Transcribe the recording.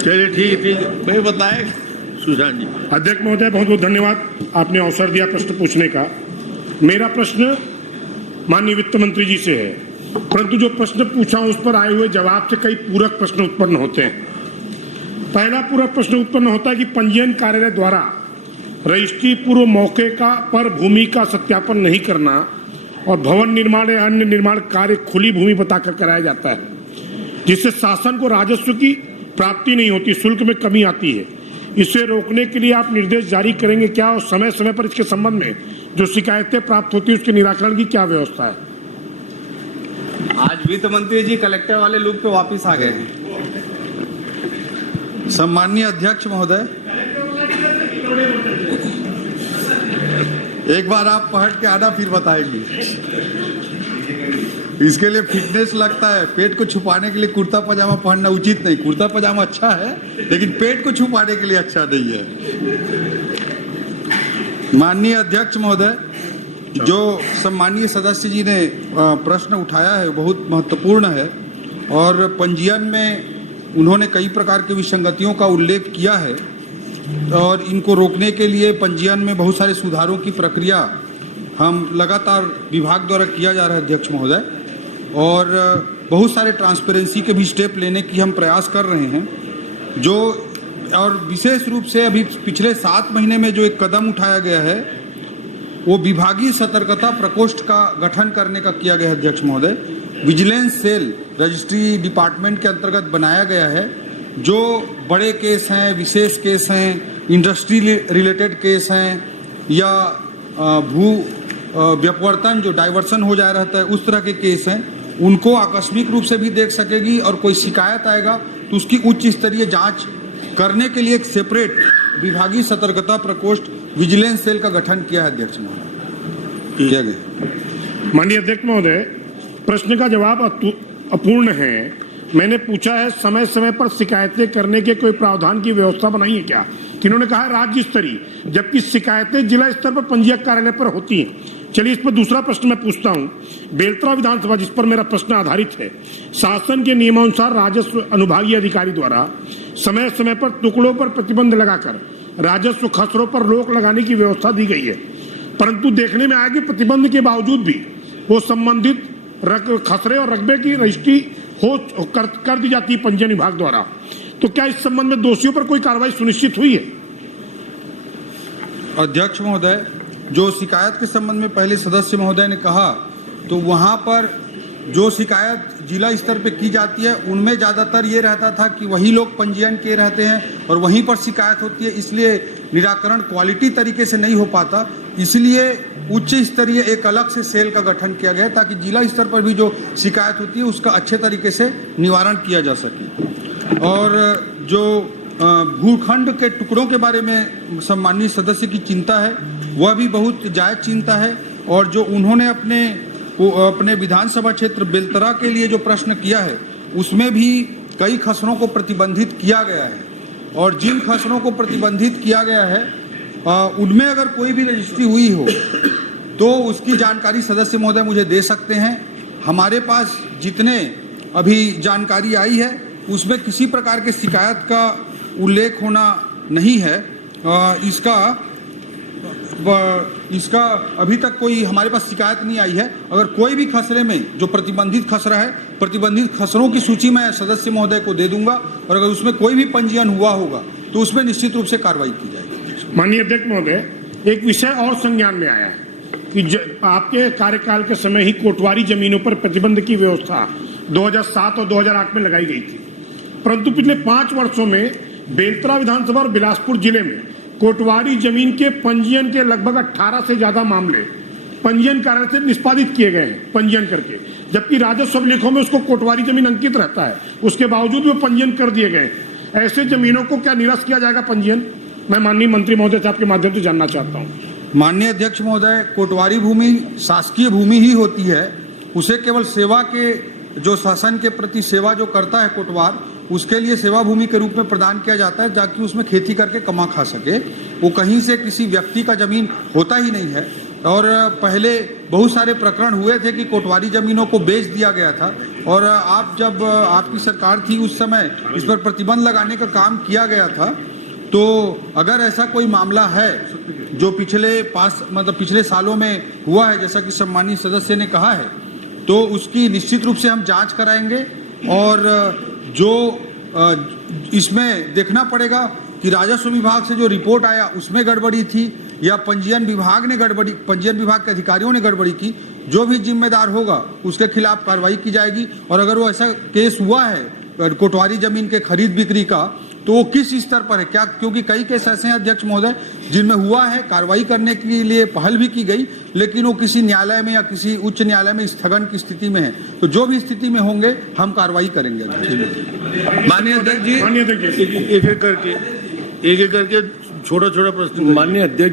चलिए ठीक मैं बताए सुशांत जी। अध्यक्ष महोदय बहुत बहुत धन्यवाद, आपने अवसर दिया प्रश्न पूछने का। मेरा प्रश्न माननीय वित्त मंत्री जी से है, परंतु जो प्रश्न पूछा उस पर आए हुए जवाब से कई पूरक प्रश्न उत्पन्न होते हैं। पहला पूरक प्रश्न उत्पन्न होता है कि पंजीयन कार्यालय द्वारा रजिस्ट्री पूर्व मौके पर भूमि का सत्यापन नहीं करना और भवन निर्माण या अन्य निर्माण कार्य खुली भूमि बताकर कराया जाता है, जिससे शासन को राजस्व की प्राप्ति नहीं होती, शुल्क में कमी आती है। इसे रोकने के लिए आप निर्देश जारी करेंगे क्या, और समय समय पर इसके संबंध में जो शिकायतें प्राप्त होती है उसके निराकरण की क्या व्यवस्था है? आज वित्त मंत्री जी कलेक्टर वाले लूप पे वापस आ गए हैं। सम्माननीय अध्यक्ष महोदय, एक बार आप पढ़ के आना फिर बताएंगे। इसके लिए फिटनेस लगता है, पेट को छुपाने के लिए कुर्ता पजामा पहनना उचित नहीं। कुर्ता पजामा अच्छा है लेकिन पेट को छुपाने के लिए अच्छा नहीं है। माननीय अध्यक्ष महोदय, जो सम्मानीय सदस्य जी ने प्रश्न उठाया है बहुत महत्वपूर्ण है और पंजीयन में उन्होंने कई प्रकार की विसंगतियों का उल्लेख किया है और इनको रोकने के लिए पंजीयन में बहुत सारे सुधारों की प्रक्रिया हम लगातार विभाग द्वारा किया जा रहा है अध्यक्ष महोदय, और बहुत सारे ट्रांसपेरेंसी के भी स्टेप लेने की हम प्रयास कर रहे हैं। जो और विशेष रूप से अभी पिछले 7 महीने में जो एक कदम उठाया गया है वो विभागीय सतर्कता प्रकोष्ठ का गठन करने का किया गया है अध्यक्ष महोदय। विजिलेंस सेल रजिस्ट्री डिपार्टमेंट के अंतर्गत बनाया गया है। जो बड़े केस हैं, विशेष केस हैं, इंडस्ट्री रिलेटेड केस हैं या भू व्यपवर्तन जो डाइवर्सन हो जा रहता है उस तरह के केस हैं, उनको आकस्मिक रूप से भी देख सकेगी और कोई शिकायत आएगा तो उसकी उच्च स्तरीय जांच करने के लिए एक सेपरेट विभागीय सतर्कता प्रकोष्ठ विजिलेंस सेल का गठन किया है अध्यक्ष महोदय, किया गया। माननीय अध्यक्ष महोदय, प्रश्न का जवाब अपूर्ण है। मैंने पूछा है समय समय पर शिकायतें करने के कोई प्रावधान की व्यवस्था बनाई है क्या? किन्होंने कहा है राज्य स्तरीय, जबकि शिकायतें जिला स्तर पर पंजीयक कार्यालय पर होती हैं। चलिए इस पर दूसरा प्रश्न मैं पूछता हूं। बेलतरा विधानसभा, जिस पर मेरा प्रश्न आधारित है, शासन के नियमानुसार राजस्व अनुभागीय अधिकारी द्वारा समय समय पर टुकड़ों पर प्रतिबंध लगाकर राजस्व खसरों पर रोक लगाने की व्यवस्था दी गई है, परंतु देखने में आया कि प्रतिबंध के बावजूद भी वो संबंधित खसरे और रकबे की रजिस्ट्री कर दी जाती है पंजीयन विभाग द्वारा। तो क्या इस संबंध में दोषियों पर कोई कार्रवाई सुनिश्चित हुई है? अध्यक्ष महोदय, जो शिकायत के संबंध में पहले सदस्य महोदय ने कहा, तो वहां पर जो शिकायत जिला स्तर पे की जाती है उनमें ज़्यादातर ये रहता था कि वही लोग पंजीयन किए रहते हैं और वहीं पर शिकायत होती है, इसलिए निराकरण क्वालिटी तरीके से नहीं हो पाता। इसलिए उच्च स्तरीय एक अलग से सेल का गठन किया गया ताकि जिला स्तर पर भी जो शिकायत होती है उसका अच्छे तरीके से निवारण किया जा सके। और जो भूखंड के टुकड़ों के बारे में सम्मानीय सदस्य की चिंता है वह भी बहुत जायज चिंता है, और जो उन्होंने अपने विधानसभा क्षेत्र बेलतरा के लिए जो प्रश्न किया है उसमें भी कई खसरों को प्रतिबंधित किया गया है, और जिन खसरों को प्रतिबंधित किया गया है उनमें अगर कोई भी रजिस्ट्री हुई हो तो उसकी जानकारी सदस्य महोदय मुझे दे सकते हैं। हमारे पास जितने अभी जानकारी आई है उसमें किसी प्रकार के शिकायत का उल्लेख होना नहीं है। इसका अभी तक कोई हमारे पास शिकायत नहीं आई है। अगर कोई भी खसरे में जो प्रतिबंधित खसरा है, प्रतिबंधित खसरों की सूची मैं सदस्य महोदय को दे दूंगा, और अगर उसमें कोई भी पंजीयन हुआ होगा तो उसमें निश्चित रूप से कार्रवाई की जाएगी। माननीय अध्यक्ष महोदय, एक विषय और संज्ञान में आया है कि आपके कार्यकाल के समय ही कोटवारी जमीनों पर प्रतिबंध की व्यवस्था 2007 और 2008 में लगाई गई थी, परंतु पिछले 5 वर्षों में बेलतरा विधानसभा और बिलासपुर जिले में कोटवारी जमीन के पंजीयन के लगभग 18 से ज्यादा मामले पंजीयन कार्यालय से निष्पादित किए गए हैं पंजीयन करके, जबकि राजस्व अभिलेखों में उसको कोटवारी जमीन अंकित रहता है, उसके बावजूद वो पंजीयन कर दिए गए। ऐसे जमीनों को क्या निरस्त किया जाएगा पंजीयन? मैं माननीय मंत्री महोदय से आपके माध्यम से जानना चाहता हूँ। माननीय अध्यक्ष महोदय, कोटवारी भूमि शासकीय भूमि ही होती है, उसे केवल सेवा के जो शासन के प्रति सेवा जो करता है कोटवार, उसके लिए सेवा भूमि के रूप में प्रदान किया जाता है ताकि उसमें खेती करके कमा खा सके। वो कहीं से किसी व्यक्ति का जमीन होता ही नहीं है। और पहले बहुत सारे प्रकरण हुए थे कि कोटवारी जमीनों को बेच दिया गया था, और आप जब आपकी सरकार थी उस समय इस पर प्रतिबंध लगाने का काम किया गया था। तो अगर ऐसा कोई मामला है जो पिछले सालों में हुआ है, जैसा कि सम्मानीय सदस्य ने कहा है, तो उसकी निश्चित रूप से हम जांच कराएंगे। और जो इसमें देखना पड़ेगा कि राजस्व विभाग से जो रिपोर्ट आया उसमें गड़बड़ी थी या पंजीयन विभाग के अधिकारियों ने गड़बड़ी की। जो भी जिम्मेदार होगा उसके खिलाफ कार्रवाई की जाएगी। और अगर वो ऐसा केस हुआ है कोटवारी जमीन के खरीद बिक्री का, तो वो किस स्तर पर है, क्या, क्योंकि कई केस ऐसे हैं अध्यक्ष महोदय जिनमें हुआ है, कार्रवाई करने के लिए पहल भी की गई, लेकिन वो किसी न्यायालय में या किसी उच्च न्यायालय में स्थगन की स्थिति में है। तो जो भी स्थिति में होंगे हम कार्रवाई करेंगे। माननीय अध्यक्ष जी, माननीय अध्यक्ष जी, एक एक करके छोटा छोटा प्रश्न। माननीय अध्यक्ष